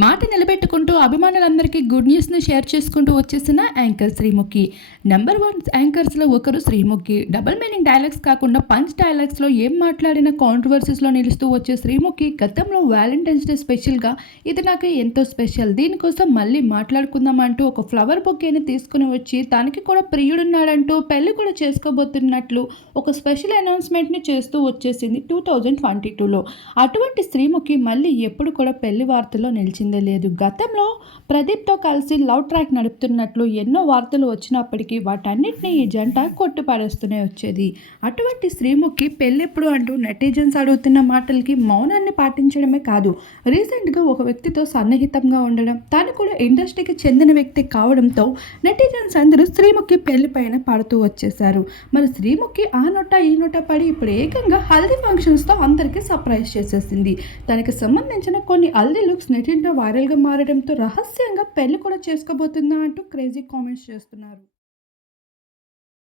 మాట నిలబెట్టుకుంటూ అభిమానులందరికీ గుడ్ న్యూస్ని షేర్ చేసుకుంటూ వచ్చేసిన యాంకర్ శ్రీముఖి. నెంబర్ వన్ యాంకర్స్లో ఒకరు శ్రీముఖి. డబుల్ మీనింగ్ డైలాగ్స్ కాకుండా పంచ్ డైలాగ్స్లో ఏం మాట్లాడిన కాంట్రవర్సీస్లో నిలుస్తూ వచ్చే శ్రీముఖి గతంలో వ్యాలంటైన్స్ డే స్పెషల్గా ఇది నాకు ఎంతో స్పెషల్ దీనికోసం మళ్ళీ మాట్లాడుకుందాం అంటూ ఒక ఫ్లవర్ బొకేని తీసుకుని వచ్చి తనకి కూడా ప్రియుడున్నాడంటూ పెళ్ళి కూడా చేసుకోబోతున్నట్లు ఒక స్పెషల్ అనౌన్స్మెంట్ని చేస్తూ వచ్చేసింది టూ థౌజండ్ ట్వంటీ టూలో అటువంటి శ్రీముఖి మళ్ళీ ఎప్పుడు కూడా పెళ్ళి వార్తల్లో నిలిచింది. లేదు. గతంలో ప్రదీప్తో కలిసి లవ్ ట్రాక్ నడుపుతున్నట్లు ఎన్నో వార్తలు వచ్చినప్పటికీ వాటన్నిటిని ఈ జంట కొట్టుపడేస్తూనే వచ్చేది. అటువంటి శ్రీముఖి పెళ్ళెప్పుడు అంటూ నెటిజన్స్ అడుగుతున్న మాటలకి మౌనాన్ని పాటించడమే కాదు రీసెంట్గా ఒక వ్యక్తితో సన్నిహితంగా ఉండడం తాను కూడా ఇండస్ట్రీకి చెందిన వ్యక్తి కావడంతో నెటిజన్స్ అందరూ శ్రీముఖి పెళ్ళి పైన పడుతూ వచ్చేసారు మరి శ్రీముఖి ఆ నోట ఈ నోట పడి ఇప్పుడు ఏకంగా హల్దీ ఫంక్షన్స్తో అందరికీ సర్ప్రైజ్ చేసేసింది. దానికి సంబంధించిన కొన్ని హల్దీ లుక్స్ వీడియో వైరల్గా మారడంతో రహస్యంగా పెళ్ళి కూడా చేసుకోబోతుందా అంటూ క్రేజీ కామెంట్స్ చేస్తున్నారు.